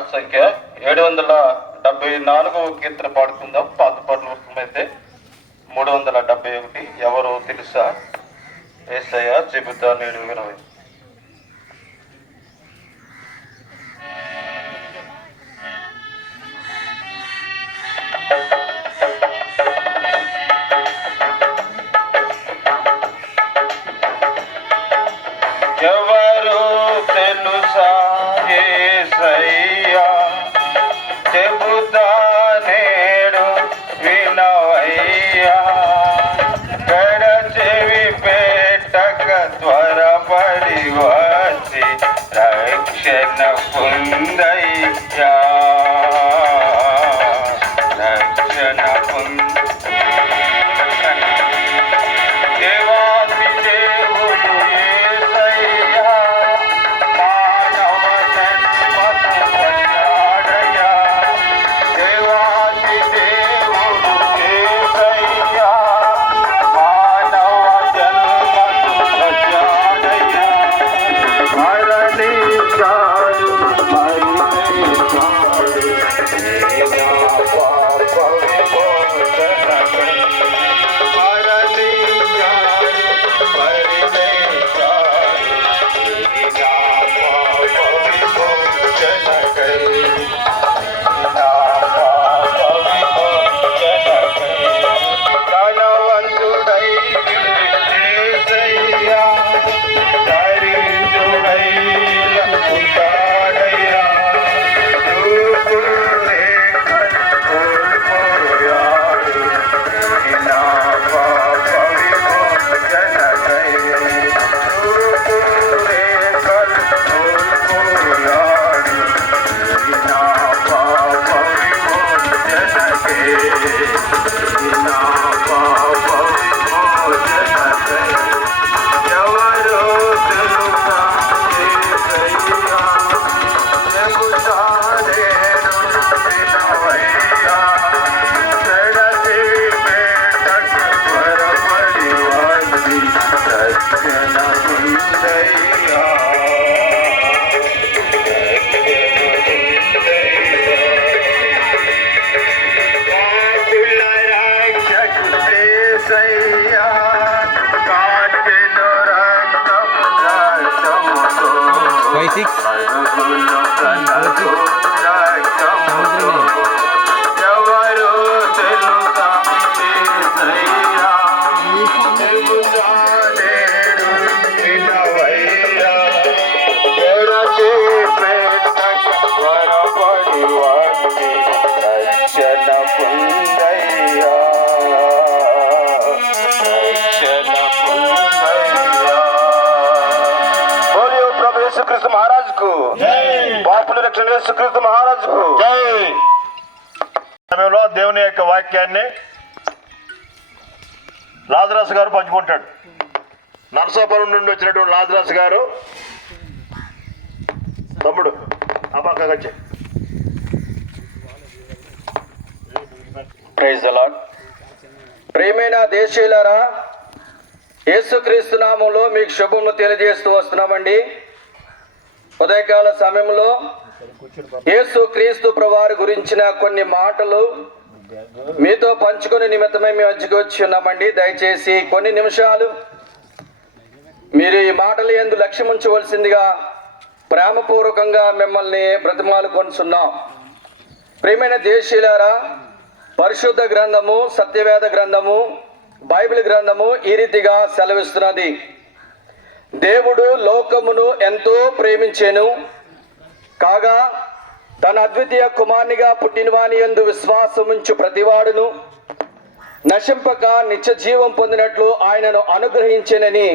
పాట సంఖ్య 774వ కీర్తన పాడుకుందాం. పాత పాటల పుస్తకమైతే 371. ఎవరో తెలుసా యేసయ్య చెబుతా నేడు వినవై. ఎవరు తెలుసా యేసయ్య చెబుతా నేడు వినవయ్యా. చెవి పెట్టక త్వరపడి వచ్చి రక్షణ పొందయ్యా. రక్షణ దేవాది దేవుడు యేసయ్యా మానవ జన్మకు వచ్చాడయ్యా. దేవాది దేవుడు యేసయ్యా మానవ జన్మకు వచ్చాడయ్యా. మరణించాడు యేసుక్రీస్తు మహారాజుకు జై. సమయంలో దేవుని యొక్క వాక్యాన్ని లాజరస్ గారు పంచుకుంటాడు. నరసాపురం నుండి వచ్చినటువంటి లాజరస్ గారు తమ్ముడు ఆ పక్కగా వచ్చి ప్రైజ్ ది లార్డ్. ప్రియమైన దేశీయులారా, యేసుక్రీస్తు నామంలో మీకు శుభములు తెలియజేస్తూ వస్తున్నామండి. ఉదయకాల సమయంలో యేసుక్రీస్తు ప్రభువారి గురించిన కొన్ని మాటలు మీతో పంచుకొని నిమిత్తమై మేము వచ్చి ఉన్నామండి. దయచేసి కొన్ని నిమిషాలు మీరు ఈ మాటలు యందు లక్ష్యం ఉంచవలసిందిగా ప్రేమపూర్వకంగా మిమ్మల్ని బ్రతిమాలుకొనుచున్నాం. ప్రియమైన దేశీయులారా, పరిశుద్ధ గ్రంథము, సత్యవేద గ్రంథము, బైబిల్ గ్రంథము ఈ రీతిగా సెలవిస్తున్నది. దేవుడు లోకమును ఎంతో ప్రేమించెను కాగా తన అద్వితీయ కుమారునిగా పుట్టినవాని యందు విశ్వాసముంచు ప్రతివాడును నశింపక నిత్య జీవం పొందినట్లు ఆయనను అనుగ్రహించెనని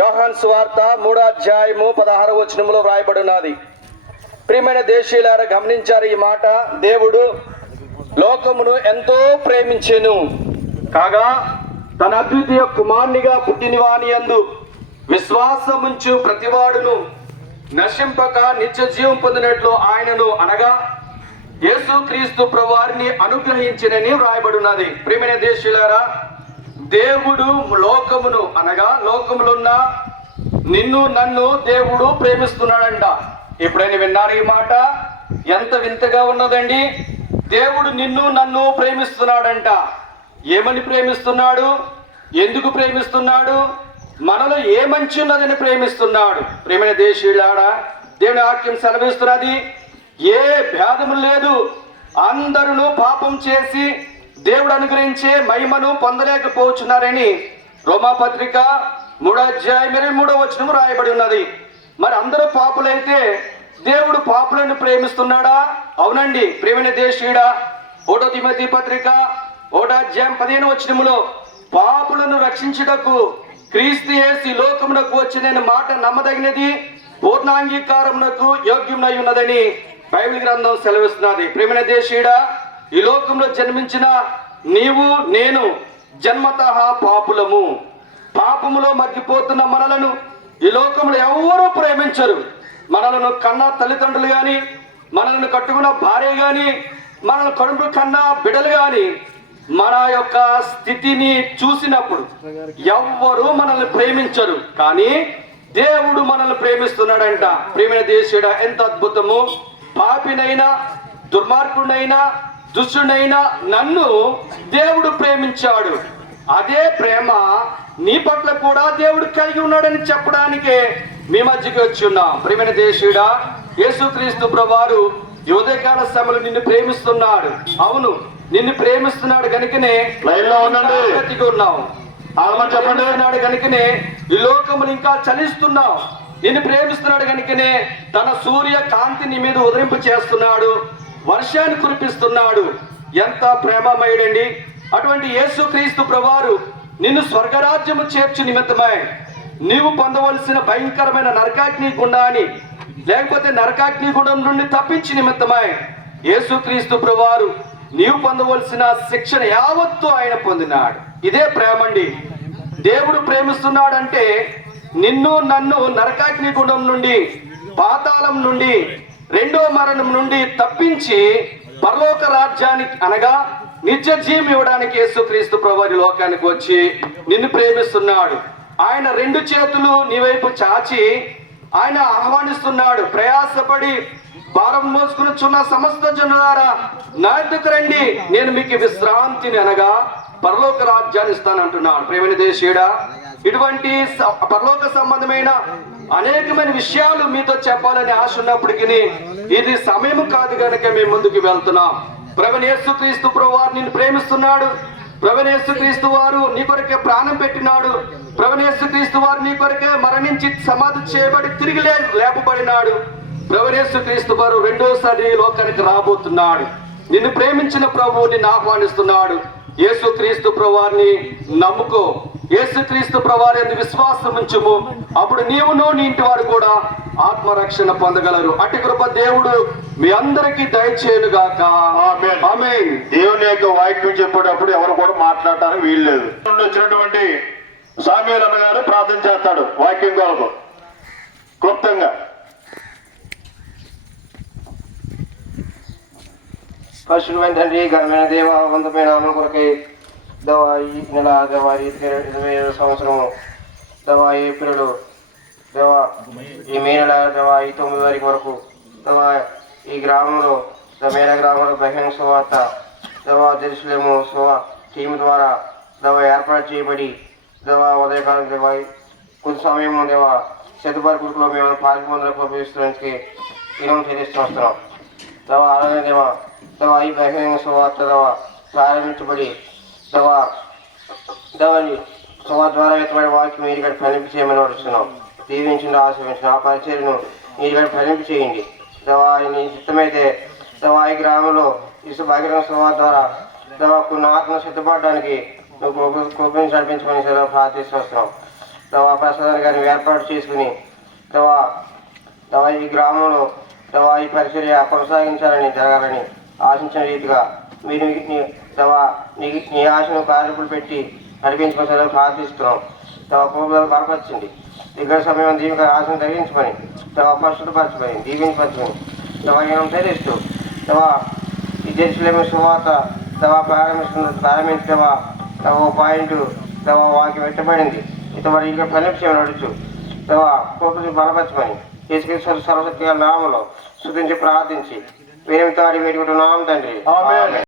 యోహాను సువార్త 3:16 వ్రాయబడినది. ప్రియమైన దేశీయులారా, గమనించారు ఈ మాట. దేవుడు లోకమును ఎంతో ప్రేమించెను కాగా తన అద్వితీయ కుమారునిగా పుట్టినవాని యందు విశ్వాసముంచు ప్రతివాడును నశింపక నిత్య జీవం పొందినట్లు ఆయనను అనగా యేసుక్రీస్తు ప్రభువారిని అనుగ్రహించినని వ్రాయబడినది. ప్రియమైన దేశీయులారా, దేవుడు లోకమును అనగా లోకములున్న నిన్ను నన్ను దేవుడు ప్రేమిస్తున్నాడంట. ఎప్పుడైనా విన్నారు ఈ మాట? ఎంత వింతగా ఉన్నదండి. దేవుడు నిన్ను నన్ను ప్రేమిస్తున్నాడంట. ఏమని ప్రేమిస్తున్నాడు? ఎందుకు ప్రేమిస్తున్నాడు? మనలో ఏ మంచి ఉన్నదని ప్రేమిస్తున్నాడు. ప్రేమైన దేశీయులారా, దేవుని వాక్యం సెలవిస్తున్నది, ఏ భేదము లేదు, అందరూ పాపం చేసి దేవుడు అనుగ్రహించే మహిమను పొందలేకపోతున్నారని రోమాపత్రిక 3:23 రాయబడి ఉన్నది. మరి అందరూ పాపులైతే దేవుడు పాపులను ప్రేమిస్తున్నాడా? అవునండి. ప్రేమైన దేశీయుడా, 1 తిమోతి పత్రిక 1:15 పాపులను రక్షించుటకు క్రీస్తు యేసు ఈ లోకమునకు వచ్చిన మాట నమ్మదగినది, పూర్ణాంగీకారమునకు యోగ్యమై ఉన్నదని బైబిల్ గ్రంథం సెలవిస్తున్నది. ప్రేమైన దేశీయుడా, ఈ లోకంలో జన్మించిన నీవు నేను జన్మతః పాపులము. పాపములో మగ్గిపోతున్న మనలను ఈ లోకంలో ఎవరూ ప్రేమించరు. మనలను కన్న తల్లిదండ్రులు కానీ, మనలను కట్టుకున్న భార్య కానీ, మనల్ని కడుపు కన్నా బిడ్డలు కానీ మన యొక్క స్థితిని చూసినప్పుడు ఎవ్వరూ మనల్ని ప్రేమించరు. కానీ దేవుడు మనల్ని ప్రేమిస్తున్నాడంట. ప్రేమైన దేశీయుడా, ఎంత అద్భుతము! పాపినైనా, దుర్మార్గుడైనా, దుష్టుడైనా నన్ను దేవుడు ప్రేమించాడు. అదే ప్రేమ నీ పట్ల కూడా దేవుడు కలిగి ఉన్నాడని చెప్పడానికే మీ మధ్యకి వచ్చి ఉన్నాం. ప్రేమైన దేశీయుడా, యేసుక్రీస్తు ప్రభువారు ఈ ఉదయకాల సమయంలో నిన్ను ప్రేమిస్తున్నాడు. అవును, నిన్ను ప్రేమిస్తున్నాడు కనుకనే ఉన్నావు. చెప్పండి, కనుకనే ఈ లోకములు ఇంకా చలిస్తున్నావు. నిన్ను ప్రేమిస్తున్నాడు కనుకనే తన సూర్య కాంతి నీ మీద ఉదరింపు చేస్తున్నాడు, వర్షాన్ని కురిపిస్తున్నాడు. ఎంత ప్రేమమయుడండి! అటువంటి యేసుక్రీస్తు ప్రభువారు నిన్ను స్వర్గరాజ్యము చేర్చు నిమిత్తమై నీవు పొందవలసిన భయంకరమైన నరకాగ్ని గుండాన్ని, లేకపోతే నరకాగ్ని గుండం నుండి తప్పించి నిమిత్తమై యేసుక్రీస్తు ప్రభువారు నీవు పొందవలసిన శిక్షణ యావత్తు ఆయన పొందినాడు. ఇదే ప్రేమండి. దేవుడు ప్రేమిస్తున్నాడంటే నిన్ను నన్ను నరకాగ్ని గుండం నుండి, పాతాళం నుండి, రెండో మరణం నుండి తప్పించి పరలోక రాజ్యానికి అనగా నిత్య జీవం ఇవ్వడానికి యేసుక్రీస్తు ప్రభువారు లోకానికి వచ్చి నిన్ను ప్రేమిస్తున్నాడు. ఆయన 2 చేతులు నీ వైపు చాచి ఆయన ఆహ్వానిస్తున్నాడు. ప్రయాసపడి భారం మోసుకునిచున్న సమస్త జనులారా నా యొద్దకు రండి, నేను మీకు విశ్రాంతిని అనగా పరలోక రాజ్యాన్ని ఇస్తానంటున్నాడు. ప్రేమైన దేశీయుడా, ఇటువంటి పరలోక సంబంధమైన అనేకమైన విషయాలు మీతో చెప్పాలని ఆశ ఉన్నప్పటికీ ఇది సమయం కాదు కనుక మేము ముందుకు వెళ్తున్నాం. ప్రభువైన యేసుక్రీస్తు ప్రభువారు నిన్ను ప్రేమిస్తున్నాడు. ప్రభువైన యేసుక్రీస్తు వారు నీ కొరకే ప్రాణం పెట్టినాడు. ప్రభువైన యేసుక్రీస్తు వారు నీ కొరకే మరణించి సమాధి చేయబడి తిరిగి లేపబడినాడు. ప్రభువైన యేసుక్రీస్తు వారు రెండోసారి లోకానికి రాబోతున్నాడు. నిన్ను ప్రేమించిన ప్రభువు నిన్ను ఆహ్వానిస్తున్నాడు. యేసుక్రీస్తు ప్రభువారిని నమ్ముకో, యేసుక్రీస్తు ప్రభువారి యందు విశ్వాసం ఉంచుము. అప్పుడు నీవును నీ ఇంటి వారు కూడా ఆత్మరక్షణ పొందగలరు. అట్టి కృప దేవుడు మీ అందరికీ దయచేయునుగాక. ఆమేన్. దేవుని యొక్క వాక్యం చెప్పేటప్పుడు ఎవరు కూడా మాట్లాడటానికి వీల్లేదు. వచ్చినటువంటి సామ్యూల్ అన్నగారు ప్రార్థన చేస్తాడు వాక్యం కొరకు క్లుప్తంగా. పరిశుద్ధమైన తండ్రి, ఘనమైన దేవ, వంతమైన నామం కొరకై దేవా ఈ నెల దేవా 27వ సంవత్సరము దేవా ఏప్రిల్ దేవా ఈ మే నెల దేవా 9 వరకు దేవా ఈ గ్రామంలో మేడ గ్రామంలో బహిరంగ సువార్త దేవా జెరూసలేము సువా టీం ద్వారా దేవా ఏర్పాటు చేయబడి దేవా ఉదయకాలం దేవా కొద్ది సమయం దేవా శతపరకులో మేము పాల్గొందరకు ఉపయోగిస్తున్నందుకు ఈరోజు చెల్లిస్తూ వస్తున్నాం. దేవా అలాగే దేవా దేవా ఈ బహిరంగ సువార్త దేవా ప్రారంభించబడి దేవా దేవాన్ని సువా ద్వారా ఎత్తబడి వాక్యం మీరు ఇక్కడ ఫలింపు చేయమని వస్తున్నాం. దీవించండి, ఆశ్రయించిన ఆ పరిచర్యను మీరు ఇక్కడ ఫలింపు చేయండి. దేవా నీ చిత్తమైతే దేవా ఈ గ్రామంలో ఈ బహిరంగ సువా ద్వారా దేవా కొన్ని ఆత్మను సిద్ధపడడానికి నువ్వు కృపను నడిపించమని సేవ ప్రార్థిస్తూ వస్తున్నాం. దేవా ప్రసాదాన్ని గారిని ఏర్పాటు చేసుకుని దేవా దేవా ఈ గ్రామంలో దేవా ఈ పరిచర్య కొనసాగించాలని జరగాలని ఆశించిన రీతిగా మీరు దేవా నీ ఆశను కార్యపులు పెట్టి నడిపించుకుని ప్రార్థిస్తున్నాం. దేవా పూర్వలు బలపరచండి. దగ్గర సమయం దీవిక ఆశను తగ్గించుకొని దేవా పరిశుద్ధపరచుకొని దీవించపరచుకొని దేవా ఏం ధరిస్తూ దేవా ఈ జెరూసలేము సువార్త దేవా ప్రారంభించి దేవా దేవా పాయింట్ దేవా వాక్యం పెట్టబడింది. ఇంతవరకు ఇంకా ఫలించమని నడుచు దేవా పూర్వలు బలపరచమని యేసుక్రీస్తు సర్వశక్తిగా నామములో స్తుతించి ప్రార్థించి వేరే తాడి పెట్టుకుంటున్నాం తండ్రి. ఆమేన్.